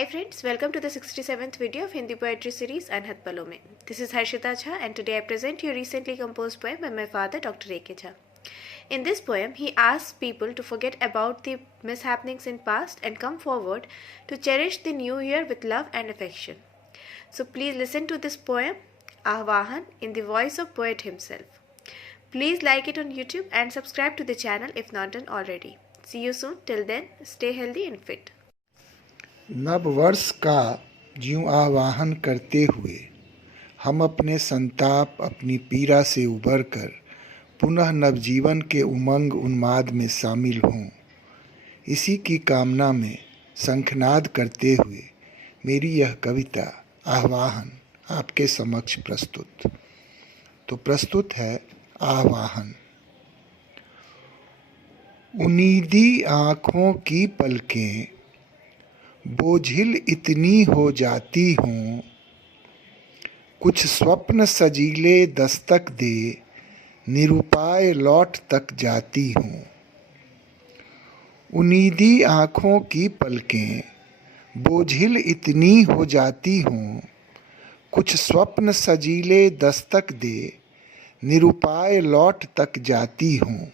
Hi friends, welcome to the 67th video of Hindi poetry series Anhat Palo Mein. This is Harshita Jha and today I present you a recently composed poem by my father Dr. A.K. Jha. In this poem, he asks people to forget about the mishappenings in past and come forward to cherish the new year with love and affection. So please listen to this poem, Ahvahan, in the voice of poet himself. Please like it on YouTube and subscribe to the channel if not done already. See you soon. Till then, stay healthy and fit. नव वर्ष का ज्यों आवाहन करते हुए हम अपने संताप अपनी पीड़ा से उबर कर पुनः नवजीवन के उमंग उन्माद में शामिल हों, इसी की कामना में शंखनाद करते हुए मेरी यह कविता आवाहन आपके समक्ष प्रस्तुत। तो प्रस्तुत है आवाहन। उनीदी आँखों की पलकें बोझिल इतनी हो जाती हों, कुछ स्वप्न सजीले दस्तक दे निरुपाय लौट तक जाती हों। उनीदी आँखों की पलकें बोझिल इतनी हो जाती हों, कुछ स्वप्न सजीले दस्तक दे निरुपाय लौट तक जाती हों।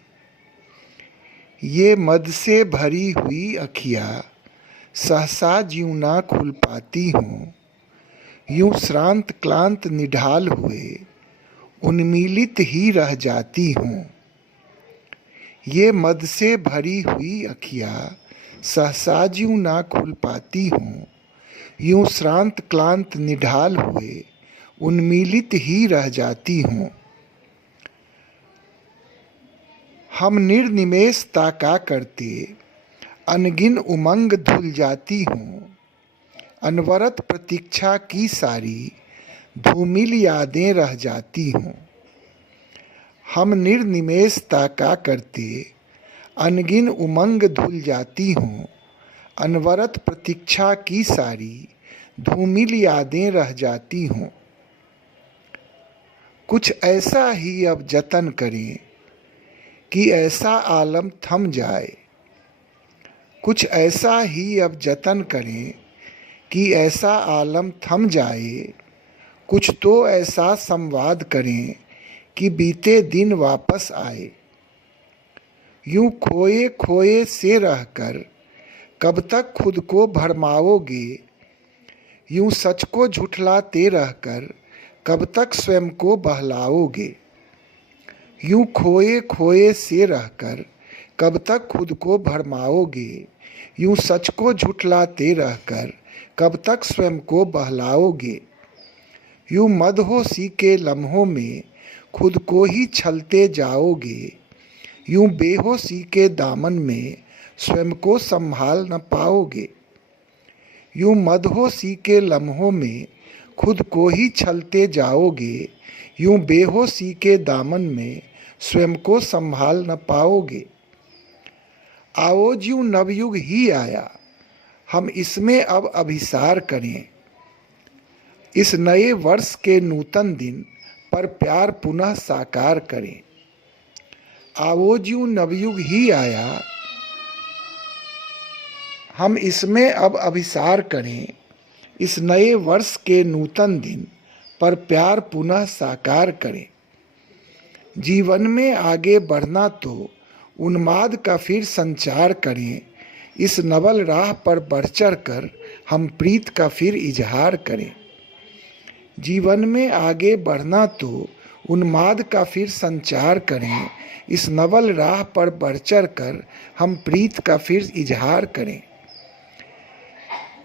ये मद से भरी हुई अखियाँ सहसा ज्यों ना खुल पाती हों, यूं श्रांत क्लांत निढाल हुए उन्मीलित ही रह जाती हों। ये मद से भरी हुई अखियाँ सहसा ज्यों ना खुल पाती हों, यूं श्रांत क्लांत निढाल हुए उन्मीलित ही रह जाती हों। हम निर्निमेष ताका करते अनगिन उमंग धुल जाती हूँ, अनवरत प्रतीक्षा की सारी धूमिल यादें रह जाती हूँ। हम निर्निमेष ताका करते अनगिन उमंग धुल जाती हूँ, अनवरत प्रतीक्षा की सारी धूमिल यादें रह जाती हूँ। कुछ ऐसा ही अब जतन करें कि ऐसा आलम थम जाए, कुछ ऐसा ही अब जतन करें कि ऐसा आलम थम जाए। कुछ तो ऐसा संवाद करें कि बीते दिन वापस आए। यूं खोए खोए से रहकर कब तक खुद को भरमाओगे, यूं सच को झुठलाते रहकर कब तक स्वयं को बहलाओगे। यूं खोए खोए से रहकर कब तक खुद को भरमाओगे, यूं सच को झुठलाते रहकर कब तक स्वयं को बहलाओगे। यूं मदहोशी के लम्हों में खुद को ही छलते जाओगे, यूं बेहोशी के दामन में स्वयं को संभाल न पाओगे। यूं मदहोशी के लम्हों में खुद को ही छलते जाओगे, यूं बेहोशी के दामन में स्वयं को संभाल न पाओगे। आओ ज्यों नवयुग ही आया, हम इसमें अब अभिसार करें। इस नए वर्ष के नूतन दिन पर प्यार पुनः साकार करें। आओ ज्यों नवयुग ही आया, हम इसमें अब अभिसार करें। इस नए वर्ष के नूतन दिन पर प्यार पुनः साकार करें। जीवन में आगे बढ़ना तो उन्माद का फिर संचार करें। इस नवल राह पर बढ़ चढ़ कर हम प्रीत का फिर इजहार करें। जीवन में आगे बढ़ना तो उन्माद का फिर संचार करें। इस नवल राह पर बढ़ चढ़ कर हम प्रीत का फिर इजहार करें।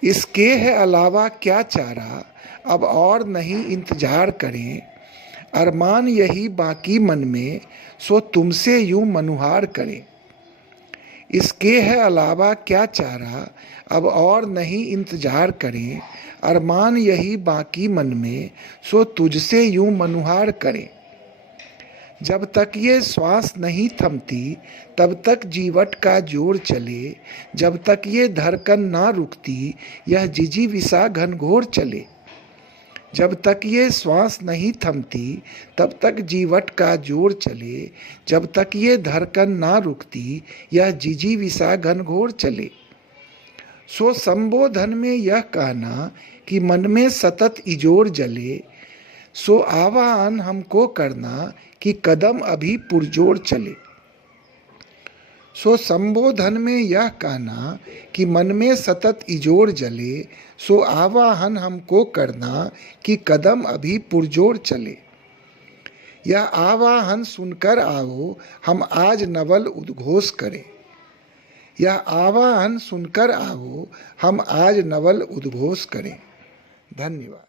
इसके है अलावा क्या चारा, अब और नहीं इंतजार करें। अरमान यही बाकी मन में, सो तुमसे यूं मनुहार करें। इसके है अलावा क्या चारा, अब और नहीं इंतजार करें। अरमान यही बाकी मन में, सो तुझसे यूं मनुहार करें। जब तक ये श्वास नहीं थमती तब तक जीवट का जोर चले, जब तक ये धड़कन ना रुकती यह जिजीविषा घनघोर चले। जब तक ये श्वास नहीं थमती तब तक जीवट का जोर चले, जब तक ये धड़कन ना रुकती यह जिजीविषा घनघोर चले। सो संबोधन में यह कहना कि मन में सतत इजोर जले, सो आह्वान हमको करना कि कदम अभी पुरजोर चले। सो संबोधन में यह कहना कि मन में सतत इजोर जले, सो आह्वान हमको करना कि कदम अभी पुरजोर चले। यह आह्वान सुनकर आओ हम आज नवल उद्घोष करें। यह आह्वान सुनकर आओ हम आज नवल उद्घोष करें। धन्यवाद।